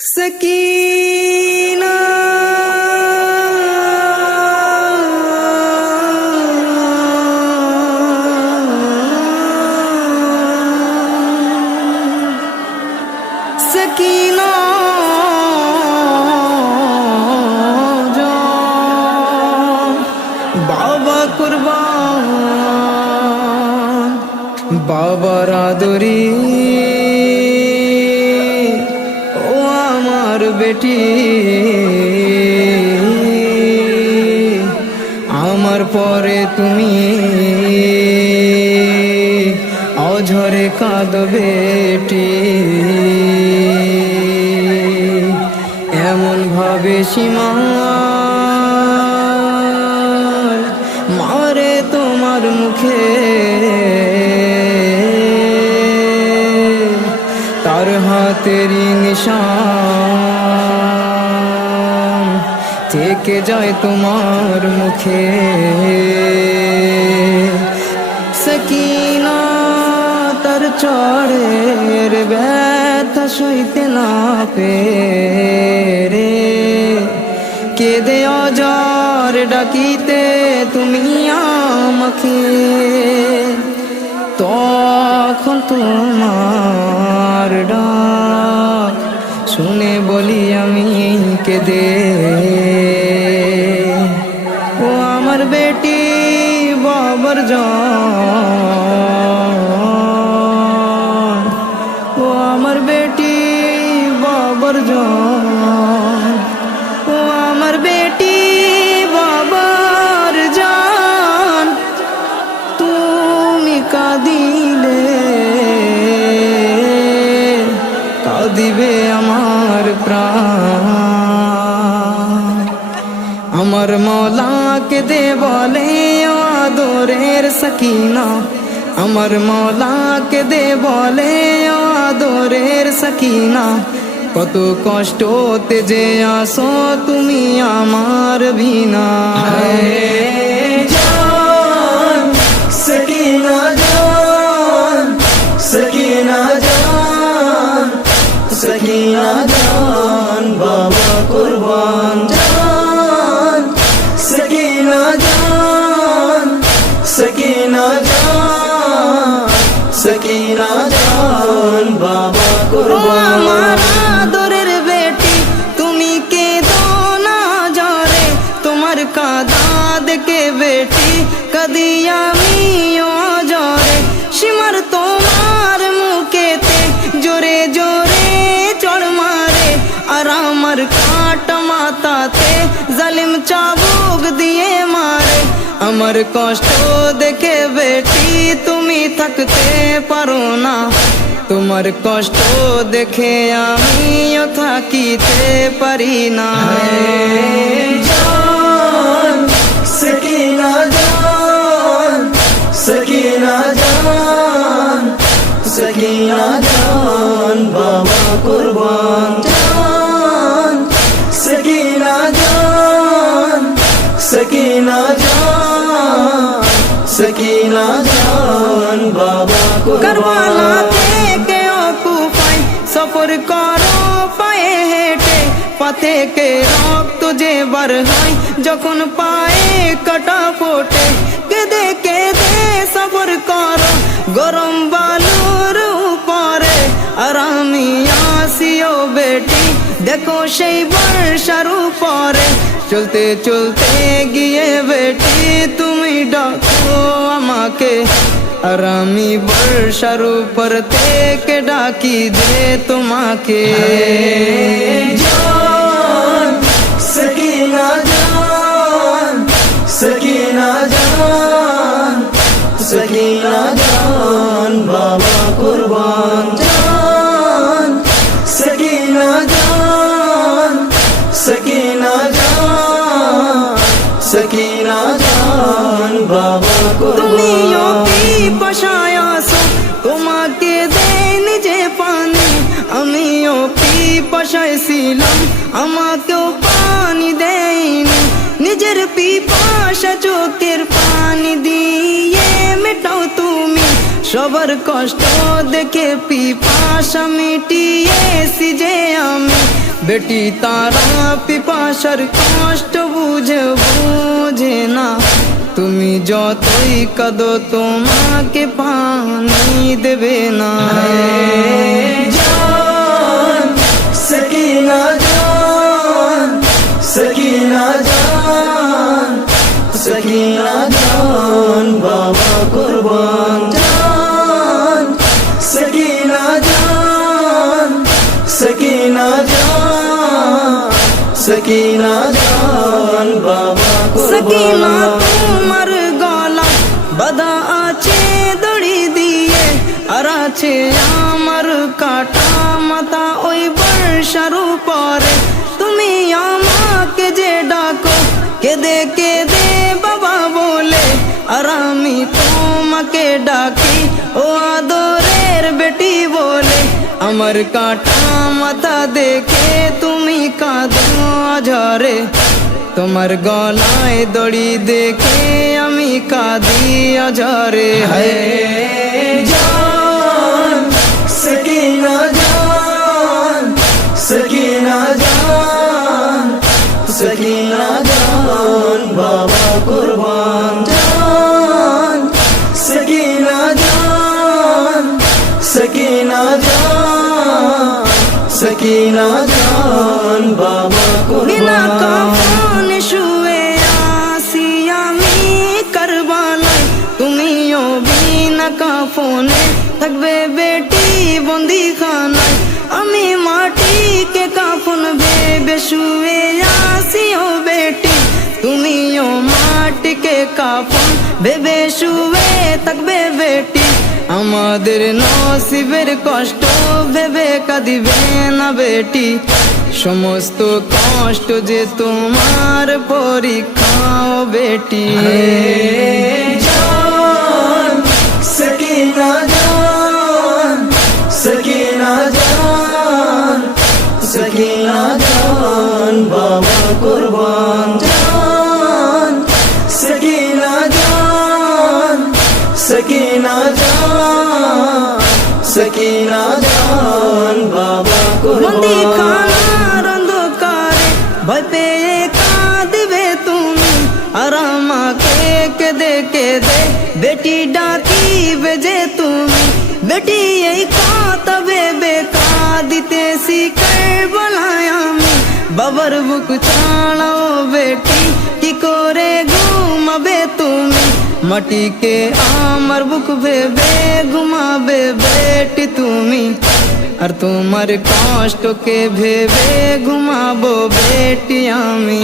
सकीना सकीना जो बाबा कुर्बान बाबा रादरी बेटी आमार परे तुमी अझरे काँदो बेटी एमन भावे सीमा मारे तोमार मुखे तार हाथेरी निशान থেকে যায় তোমার মুখে সকিনা তার চড়ের ব্যথা সইতে না পেরে কেঁদে অঝর ডাকিতে তুমি আমাকে তখন তোমার ডাক শুনে বলি আমি কেঁদে ও আমার বেটি বাবার জান ও আমার বেটি বাবার জান ও আমার বেটি বাবার জান তুমি কাঁদিলে কাঁদিবে আমার প্রাণ আমার মৌলাকে দে বলে ও আদরের সকিনা আমার মৌলাকে দে বলে ও আদরের সকিনা কত কষ্টতে যে আসো তুমি আমার বিনা জান সকিনা জান সকিনা জান সকিনা জান বাবা কুরবান জান সকিনা জান সকিনা জান সকিনা জান বাবা কুরবান আমার আদরের বেটি তুমি কেঁদো না জরে তোমার কাঁদা দেখে বেটি কাঁদি আমিও জরে সীমার তোমার মুখেতে জোরে জোরে চড় মারে আর আমার কাটা মাথাতে জালিম চাবুক দিয়ে মারে আমার কষ্ট দেখে বেটি তুমি থাকতে পারো না তোমার কষ্ট দেখে আমিও থাকিতে পারি না জান সকিনা জান সকিনা জান সকিনা জান বাবা কুরবান জান সকিনা জান সকিনা জান সকিনা জান বাবা কুরবান কারবালা থেকে কুফাই সফর করো পায়ে হেঁটে পথে কে রক্ত যে বার হয় যখন পায়ে কাটা ফোটে কেঁদে কেঁদে সফর করো গরম বালুর উপরে আর আমি আসিও বেটি দেখো সেই বর্ষার উপরে চলতে চলতে গিয়ে বেটি তুমি ডাকো আমাকে আর আমি বর্ষার উপর থেকে ডাকি দে তোমাকে জান সকিনা জান সকিনা জান সকিনা জান বাবা কুরবান জান সকিনা জান সকিনা জান সকিনা জান বাবা তুমিও কুরবান কি পাশায় আসো তোমাকে দেয় নিজে পানি আমিও কি পাশায় ছিলাম আমাকেও পানি দেয়নি নিজের পিপাসা চোখের পানি দিয়ে মেটাও তুমি সবার কষ্ট দেখে পিপাসা মিটিয়েছি যে আমি বেটি তারা পিপাসার কষ্ট বুঝে না। তুমি যতই কাঁদো তোমাকে পানি দেবে না। জান সকিনা জান, সকিনা জান, সকিনা জান, বাবা কুরবান। জান সকিনা জান, সকিনা জান, সকিনা জান, বাবা সকিনা কুরবান। তোমার গলা বাঁধা আছে দড়ি দিয়ে, আর আছে আমার কাটা মাথা ওই বর্ষার উপরে। তুমি আমাকে যে ডাকো কেঁদে কেঁদে বাবা বলে, আর আমি তোমাকে ডাকি ও আদরের বেটি বলে। আমার কাটা মাথা দেখে তুমি কাঁদো আঝরে, তোমার গলায় দড়ি দেখে আমি কাঁদি আঝরে। জান সকিনা জান, সকিনা জান, সকিনা জান, বাবা কুরবান। জান সকিনা জান, সকিনা জান, সকিনা জান, বাবা বিনা কুরবান। কাফনে শুয়ে আসি আমি কারবালায়, তুমিও বিনা কাফনে থাকবে বেটি বন্দি খানায়। আমি মাটিকে কাফন ভেবে শুয়ে আসি ও বেটি, তুমিও মাটিকে কাফন ভেবে শুয়ে থাকবে বেটি। আমাদের নসিবের কষ্ট ভেবে কাঁদিবে না বেটি, সমস্ত কষ্ট যে তোমার পরীক্ষাও বেটি। জান সকিনা জান, সকিনা জান, সকিনা জান, বাবা কুরবান। জান সকিনা জান, সকিনা জান, সকিনা জান, বাবা বন্দি কুরবান। খানার অন্ধকারে ভয় পেয়ে কাঁদবে তুমি, আর আমাকে কেঁদে কেঁদে বেটি ডাকিবে যে তুমি। বেটি এই কথা ভেবে কাঁদিতে কারবালায় আমি, বাবার বুক ছাড়াও বেটি কি করে ঘুমাবে তুমি। মাটিকে আমার বুক ভেবে ঘুমাবে বেটি তুমি, আর তোমার কষ্টকে ভেবে ঘুমাবো বেটি আমি।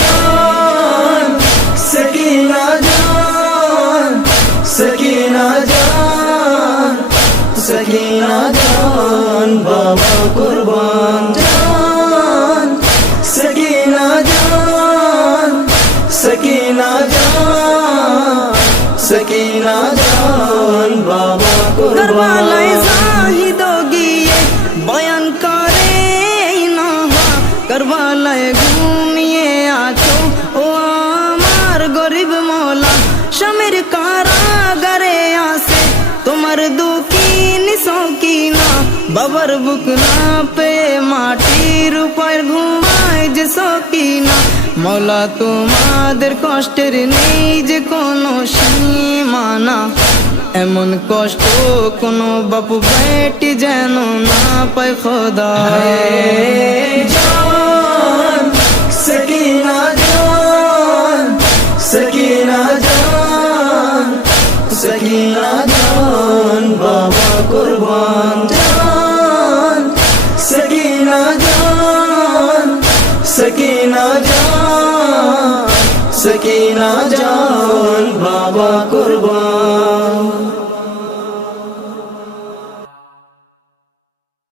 জান সকিনা জান, সকিনা জান, সকিনা জান, বাবা কুরবান। জান সকিনা জান, সকিনা জান, সকিনা জান, বাবা কারবালায় কুরবান। জাহিদ গিয়ে বয়ান করে এই নহা, কারবালায় ঘুমিয়ে আছো ও আমার গরিব মৌলা। স্বামীর কারাগারে আসে তোমার দুঃখিনী সকিনা, বাবার বুক না পেয়ে মাটির উপর ঘুমায় যে সকিনা। মৌলা তোমাদের কষ্টের নেই যে কোনো সীমানা, এমন কষ্ট কোনো বাপু বেটি যেন না পায় খোদা। জান সকিনা জান, সকিনা জান, সকিনা জান, বাবা কুরবান। জান সকিনা জান, সকিনা জান, সকিনা জান, বাবা কুরবান।